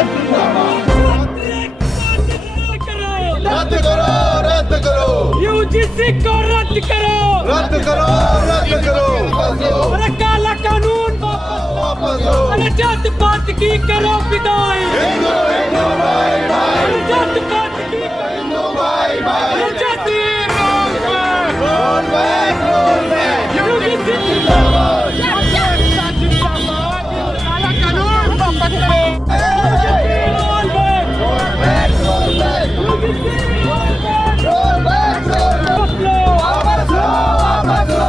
रद्द करो, रद्द करो, यूजीसी को रद्द करो, रद्द करो, रद्द करो, अरे काला कानून वापस लो, अरे जात पात की करो विदाई, हिंदू हिंदू भाई भाई, अरे जात पात की हिंदू भाई भाई, अरे जाति roll back, roll back, UGC जिंदाबाद, काला कानून वापस लो, roll back, roll back, roll back, roll back, वापस लो, वापस लो, वापस लो,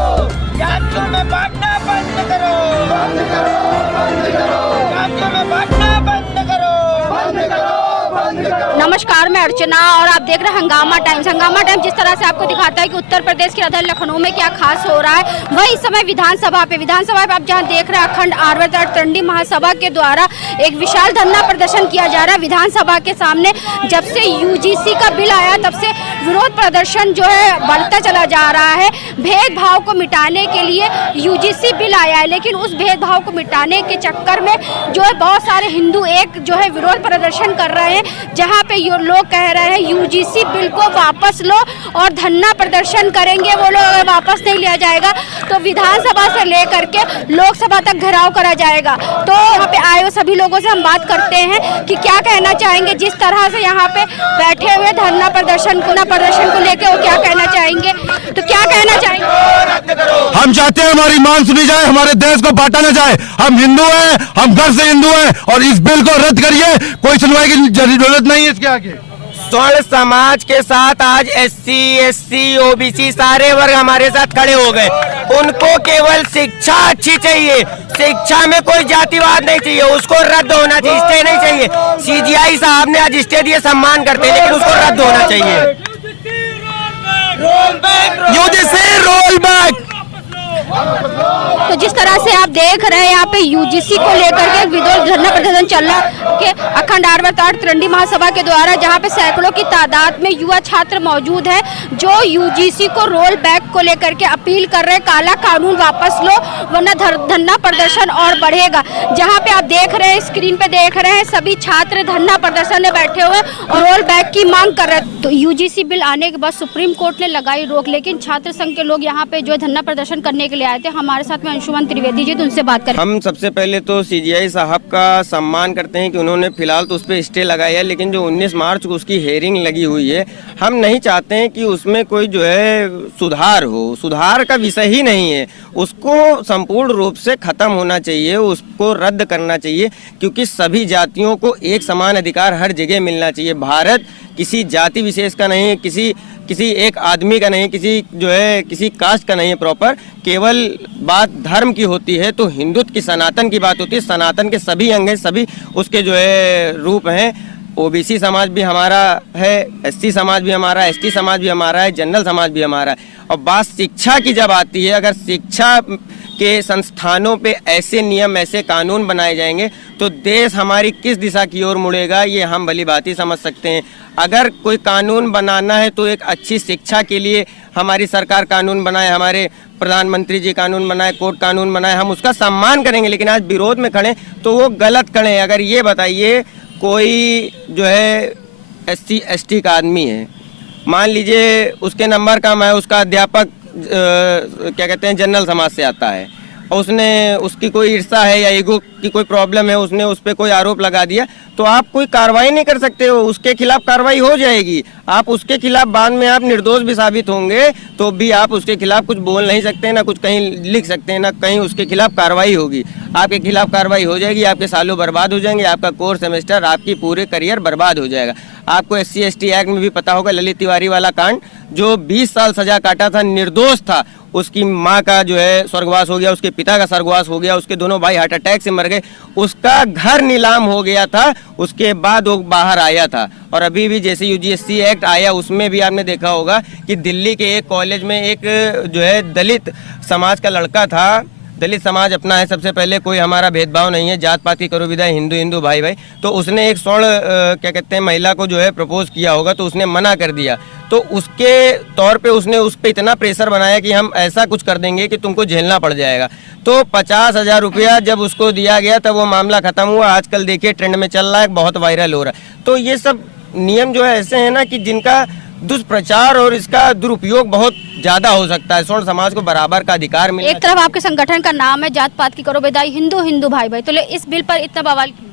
जातियों में बांटना बंद करो, बंद करो, बंद करो, जातियों में बांटना बंद करो, बंद करो, बंद करो। नमस्कार, मैं अर्चना और आप देख रहे हैं हंगामा टाइम्स। हंगामा टाइम्स जिस तरह से आपको दिखाता है कि उत्तर प्रदेश की राजधानी लखनऊ में क्या खास हो रहा है, वही इस समय विधानसभा पे आप जहां देख रहे हैं अखंड आर्यवर्त टंडी महासभा के द्वारा एक विशाल धरना प्रदर्शन किया जा रहा है विधानसभा के सामने। जब से यूजीसी का बिल आया तब से विरोध प्रदर्शन जो है बढ़ता चला जा रहा है। भेदभाव को मिटाने के लिए यूजीसी बिल आया है, लेकिन उस भेदभाव को मिटाने के चक्कर में जो है बहुत सारे हिंदू एक जो है विरोध प्रदर्शन कर रहे हैं, जहां पे लोग कह रहे हैं यूजीसी बिल को वापस लो और धरना प्रदर्शन करेंगे। वो लोग अगर वापस नहीं लिया जाएगा तो विधानसभा से लेकर के लोकसभा तक घेराव करा जाएगा। तो यहाँ पे आए हुए सभी लोगों से हम बात करते हैं कि क्या कहना चाहेंगे, जिस तरह से यहाँ पे बैठे हुए धरना प्रदर्शन को लेके वो क्या कहना चाहेंगे, तो क्या कहना चाहेंगे। हम चाहते हैं हमारी मांग सुनी जाए, हमारे देश को बांटा न जाए। हम हिंदू हैं, हम घर से हिंदू हैं और इस बिल को रद्द करिए, कोई सुनवाई की जरूरत नहीं है इसके आगे। स्वर्ण समाज के साथ आज एससी, एससी, ओबीसी सारे वर्ग हमारे साथ खड़े हो गए। उनको केवल शिक्षा अच्छी चाहिए, शिक्षा में कोई जातिवाद नहीं चाहिए, उसको रद्द होना चाहिए, स्टे नहीं चाहिए। सीजीआई साहब ने आज स्टे दिए, सम्मान करते हैं, लेकिन उसको रद्द होना चाहिए। UGC roll back. तो जिस तरह से आप देख रहे हैं यहाँ पे यूजीसी को लेकर के विरोध धरना प्रदर्शन चल रहा है कि अखंड आर्यवर्त टंडी महासभा के द्वारा, जहाँ पे सैकड़ों की तादाद में युवा छात्र मौजूद हैं जो यूजीसी को रोल बैक को लेकर के अपील कर रहे हैं, काला कानून वापस लो वरना धरना प्रदर्शन और बढ़ेगा। जहाँ पे आप देख रहे हैं, स्क्रीन पे देख रहे हैं, सभी छात्र धरना प्रदर्शन में बैठे हुए और रोल बैक की मांग कर रहे हैं। तो यूजीसी बिल आने के बाद सुप्रीम कोर्ट ने लगाई रोक, लेकिन छात्र संघ के लोग यहाँ पे जो धरना प्रदर्शन करने के लिए आए थे। हमारे साथ में अंशुमन त्रिवेदी जी, तो उनसे बात करें। हम सबसे पहले तो सीजीआई साहब का सम्मान करते हैं कि उन्होंने फिलहाल तो उस पर स्टे लगाया है, लेकिन जो 19 मार्च को उसकी हेयरिंग लगी हुई है, हम नहीं चाहते हैं कि उसमें कोई जो है सुधार हो। सुधार का विषय ही नहीं है, उसको संपूर्ण रूप से खत्म होना चाहिए, उसको रद्द करना चाहिए, क्योंकि सभी जातियों को एक समान अधिकार हर जगह मिलना चाहिए। भारत किसी जाति विशेष का नहीं है, किसी एक आदमी का नहीं, किसी कास्ट का नहीं है प्रॉपर। केवल बात धर्म की होती है तो हिंदुत्व की, सनातन की बात होती है। सनातन के सभी अंग हैं, सभी उसके जो है रूप हैं। ओबीसी समाज भी हमारा है, एससी समाज भी हमारा है, एसटी समाज भी हमारा है, जनरल समाज भी हमारा है। और बात शिक्षा की जब आती है, अगर शिक्षा के संस्थानों पे ऐसे नियम, ऐसे कानून बनाए जाएंगे तो देश हमारी किस दिशा की ओर मुड़ेगा, ये हम भली बात ही समझ सकते हैं। अगर कोई कानून बनाना है तो एक अच्छी शिक्षा के लिए हमारी सरकार कानून बनाए, हमारे प्रधानमंत्री जी कानून बनाए, कोर्ट कानून बनाए, हम उसका सम्मान करेंगे। लेकिन आज विरोध में खड़े तो वो गलत खड़े। अगर ये बताइए, कोई जो है एससी एसटी का आदमी है, मान लीजिए उसके नंबर कम है, उसका अध्यापक क्या कहते हैं जनरल समाज से आता है, और उसकी कोई ईर्ष्या है या ईगो की कोई प्रॉब्लम है, उसने उस पर कोई आरोप लगा दिया, तो आप कोई कार्रवाई नहीं कर सकते हो। उसके खिलाफ कार्रवाई हो जाएगी। आप उसके खिलाफ बाद में आप निर्दोष भी साबित होंगे तो भी आप उसके खिलाफ कुछ बोल नहीं सकते, ना कुछ कहीं लिख सकते हैं, ना कहीं उसके खिलाफ कार्रवाई होगी। आपके खिलाफ कार्रवाई हो जाएगी, आपके सालों बर्बाद हो जाएंगे, आपका कोर्स सेमेस्टर, आपकी पूरे करियर बर्बाद हो जाएगा। आपको SC ST एक्ट में भी पता होगा, ललित तिवारी वाला कांड, जो 20 साल सजा काटा था, निर्दोष था, उसकी माँ का जो है स्वर्गवास हो गया, उसके पिता का स्वर्गवास हो गया, उसके दोनों भाई हार्ट अटैक से मर गए, उसका घर नीलाम हो गया था, उसके बाद वो बाहर आया था। और अभी भी जैसे UGSC एक्ट आया, उसमें भी आपने देखा होगा कि दिल्ली के एक कॉलेज में एक जो है दलित समाज का लड़का था, दलित समाज अपना है, सबसे पहले कोई हमारा भेदभाव नहीं है, जात पात की करो विदाई, हिंदू हिंदू भाई भाई। तो उसने एक स्वर्ण क्या कहते हैं महिला को जो है प्रपोज किया होगा, तो उसने मना कर दिया, तो उसके तौर पे उसने उस पर इतना प्रेशर बनाया कि हम ऐसा कुछ कर देंगे कि तुमको झेलना पड़ जाएगा। तो 50,000 रुपया जब उसको दिया गया तब वो मामला खत्म हुआ। आजकल देखिए ट्रेंड में चल रहा है, बहुत वायरल हो रहा है। तो ये सब नियम जो है ऐसे हैं ना कि जिनका दुष्प्रचार और इसका दुरुपयोग बहुत ज्यादा हो सकता है। स्वर्ण समाज को बराबर का अधिकार मिलना। एक तरफ आपके संगठन का नाम है जात पात की करो विदाई, हिंदू हिंदू भाई भाई, तो इस बिल पर इतना बवाल क्यों?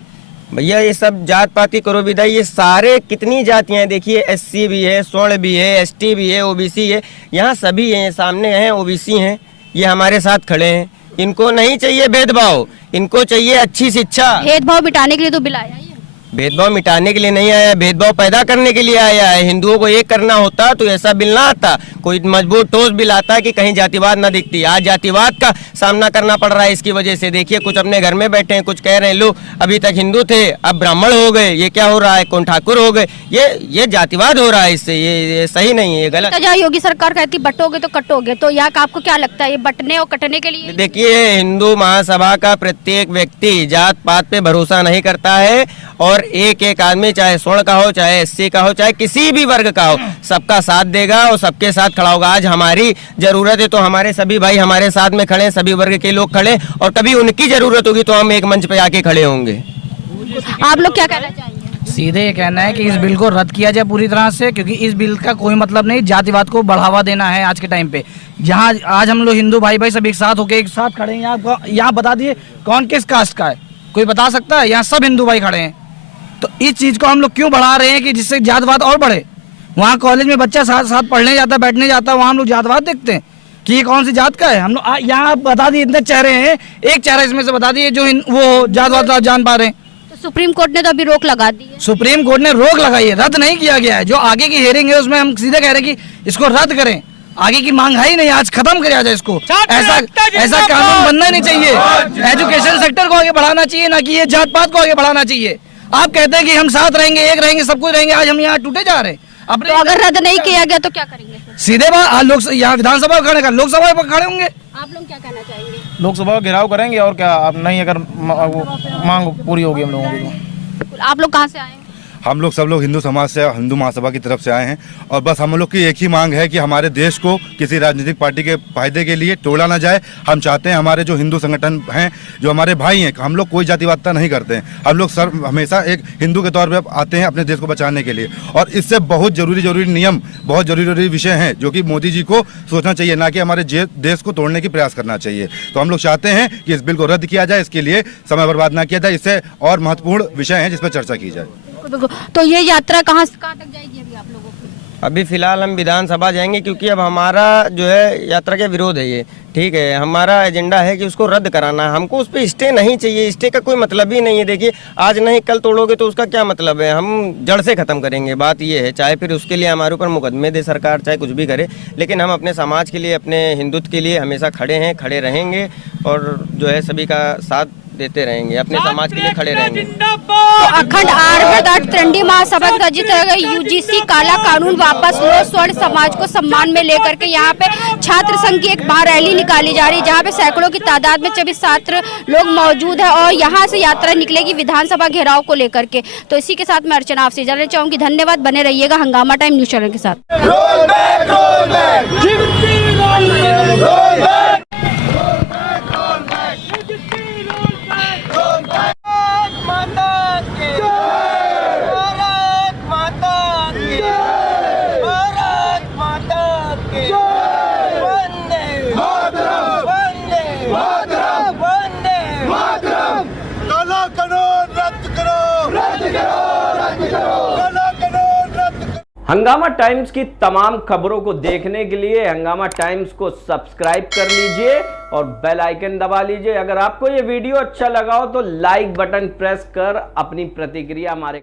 भैया ये सब जात पात की करो विदाई, ये सारे कितनी जातियां हैं देखिए, SC भी है, स्वर्ण भी है, ST भी है, OBC है, यहाँ सभी हैं, सामने हैं OBC हैं, ये हमारे साथ खड़े हैं। इनको नहीं चाहिए भेदभाव, इनको चाहिए अच्छी शिक्षा। भेदभाव मिटाने के लिए तो बिल आया ही है। भेदभाव मिटाने के लिए नहीं आया, भेदभाव पैदा करने के लिए आया है। हिंदुओं को एक करना होता तो ऐसा बिल ना आता, कोई मजबूत ठोस बिल आता कि कहीं जातिवाद ना दिखती। आज जातिवाद का सामना करना पड़ रहा है इसकी वजह से। देखिए कुछ अपने घर में बैठे हैं, कुछ कह रहे हैं लो अभी तक हिंदू थे अब ब्राह्मण हो गए, ये क्या हो रहा है, कौन ठाकुर हो गए, ये जातिवाद हो रहा है इससे। ये सही नहीं है, ये गलत। तो योगी सरकार कहती बटोगे तो कटोगे, तो यहाँ का आपको क्या लगता है ये बटने और कटने के लिए? देखिए हिंदू महासभा का प्रत्येक व्यक्ति जात पात पे भरोसा नहीं करता है, और एक एक आदमी चाहे स्वर्ण का हो, चाहे SC का हो, चाहे किसी भी वर्ग का हो, सबका साथ देगा और सबके साथ खड़ा होगा। आज हमारी जरूरत है तो हमारे सभी भाई हमारे साथ में खड़े, सभी वर्ग के लोग खड़े, और कभी उनकी जरूरत होगी तो हम एक मंच पे आके खड़े होंगे। आप लोग क्या कहना चाहेंगे? सीधे ये कहना है कि इस बिल को रद्द किया जाए पूरी तरह से, क्योंकि इस बिल का कोई मतलब नहीं, जातिवाद को बढ़ावा देना है आज के टाइम पे। जहाँ आज हम लोग हिंदू भाई भाई सब एक साथ होके एक साथ खड़े हैं। यहाँ बता दिए कौन किस कास्ट का है, कोई बता सकता है? यहाँ सब हिंदू भाई खड़े हैं। तो इस चीज को हम लोग क्यों बढ़ा रहे हैं कि जिससे जातवाद और बढ़े? वहाँ कॉलेज में बच्चा साथ साथ पढ़ने जाता है, बैठने जाता है, वहाँ हम लोग जातवाद देखते हैं कि ये कौन सी जात का है। हम लोग यहाँ बता दिए इतने चेहरे हैं, एक चेहरा इसमें से बता दिए जो वो जातवाद जान पा रहे हैं। तो सुप्रीम कोर्ट ने तो अभी रोक लगा दी है। सुप्रीम कोर्ट ने रोक लगाई है, रद्द नहीं किया गया है। जो आगे की हियरिंग है उसमें हम सीधे कह रहे हैं कि इसको रद्द करें, आगे की मांग है ही नहीं, आज खत्म किया जाए इसको। ऐसा कानून बनना ही नहीं चाहिए। एजुकेशन सेक्टर को आगे बढ़ाना चाहिए, ना कि ये जात पात को आगे बढ़ाना चाहिए। आप कहते हैं कि हम साथ रहेंगे, एक रहेंगे, सब कुछ रहेंगे, आज हम यहाँ टूटे जा रहे हैं। तो अगर रद्द नहीं किया गया तो क्या करेंगे? सीधे बात, लोग यहाँ विधानसभा खड़े कर, लोकसभा पर खड़े होंगे। आप लोग क्या कहना चाहेंगे? लोकसभा का घेराव करेंगे और क्या, अब नहीं अगर मांग पूरी होगी हम लोगों की। आप लोग कहाँ से आए हैं? हम लोग सब लोग हिंदू समाज से, हिंदू महासभा की तरफ से आए हैं, और बस हम लोग की एक ही मांग है कि हमारे देश को किसी राजनीतिक पार्टी के फायदे के लिए तोड़ा ना जाए। हम चाहते हैं हमारे जो हिंदू संगठन हैं, जो हमारे भाई हैं, हम लोग कोई जातिवादता नहीं करते हैं। हम लोग सर हमेशा एक हिंदू के तौर पर आते हैं अपने देश को बचाने के लिए, और इससे बहुत जरूरी नियम, बहुत जरूरी विषय हैं जो कि मोदी जी को सोचना चाहिए, ना कि हमारे देश को तोड़ने की प्रयास करना चाहिए। तो हम लोग चाहते हैं कि इस बिल को रद्द किया जाए, इसके लिए समय बर्बाद ना किया जाए, इससे और महत्वपूर्ण विषय हैं जिस पर चर्चा की जाए। तो ये यात्रा कहाँ तक जाएगी अभी आप लोगों की? अभी फिलहाल हम विधानसभा जाएंगे, क्योंकि अब हमारा जो है यात्रा के विरोध है ये, ठीक है। हमारा एजेंडा है कि उसको रद्द कराना है, हमको उस पर स्टे नहीं चाहिए। स्टे का कोई मतलब ही नहीं है। देखिए आज नहीं कल तोड़ोगे तो उसका क्या मतलब है, हम जड़ से खत्म करेंगे। बात ये है, चाहे फिर उसके लिए हमारे ऊपर मुकदमे दे सरकार, चाहे कुछ भी करे, लेकिन हम अपने समाज के लिए, अपने हिंदुत्व के लिए हमेशा खड़े हैं, खड़े रहेंगे, और जो है सभी का साथ देते रहेंगे, अपने समाज के लिए खड़े रहेंगे। तो अखंड आयुर्वेद ट्रंडी महासभा रचित UGC काला कानून वापस लो, स्वर्ण समाज को सम्मान में लेकर के यहाँ पे छात्र संघ की एक महारैली निकाली जा रही है, जहाँ पे सैकड़ों की तादाद में 24 छात्र लोग मौजूद है, और यहाँ से यात्रा निकलेगी विधानसभा घेराव को लेकर के। तो इसी के साथ मैं अर्चना आपसे जानना चाहूंगी। धन्यवाद, बने रहिएगा हंगामा टाइम न्यूज चैनल के साथ। हंगामा टाइम्स की तमाम खबरों को देखने के लिए हंगामा टाइम्स को सब्सक्राइब कर लीजिए और बेल आइकन दबा लीजिए। अगर आपको ये वीडियो अच्छा लगा हो तो लाइक बटन प्रेस कर अपनी प्रतिक्रिया हमारे